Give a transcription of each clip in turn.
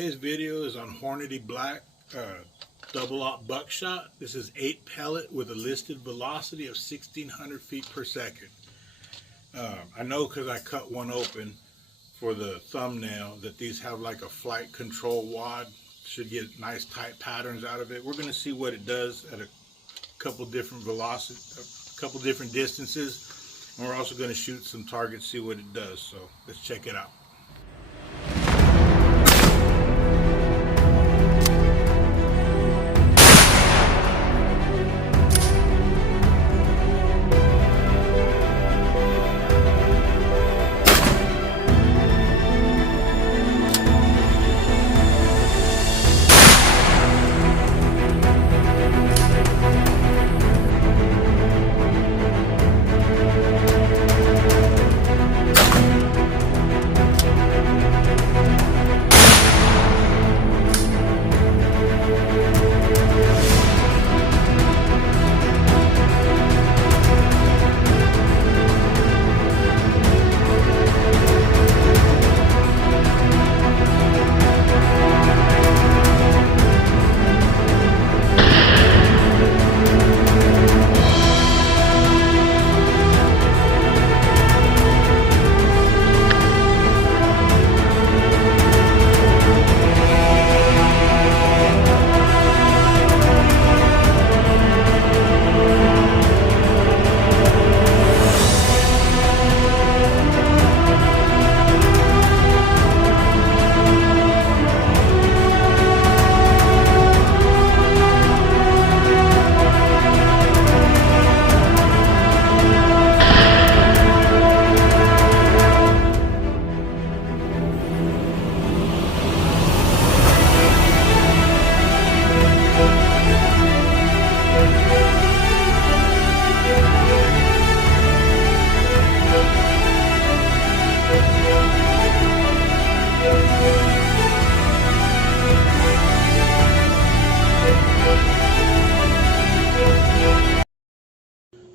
Today's video is on Hornady Black double-aught buckshot. This is 8 pellet with a listed velocity of 1,600 feet per second. I know because I cut one open for the thumbnail that these have like a flight control wad. Should get nice tight patterns out of it. We're going to see what it does at a couple different velocities, a couple different distances, and we're also going to shoot some targets, see what it does. So let's check it out.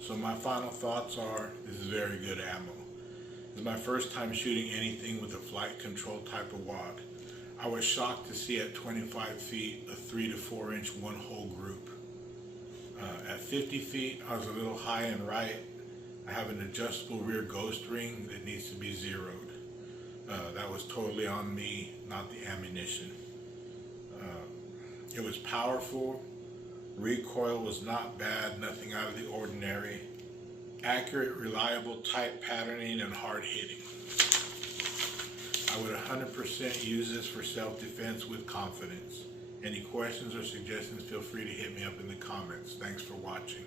So my final thoughts are, this is very good ammo. This is my first time shooting anything with a flight control type of wad. I was shocked to see at 25 feet a 3 to 4 inch one hole group. At 50 feet I was a little high and right. I have an adjustable rear ghost ring that needs to be zeroed. That was totally on me, not the ammunition. It was powerful. Recoil was not bad, nothing out of the ordinary. Accurate, reliable, tight patterning, and hard hitting. I would 100% use this for self-defense with confidence. Any questions or suggestions, feel free to hit me up in the comments. Thanks for watching.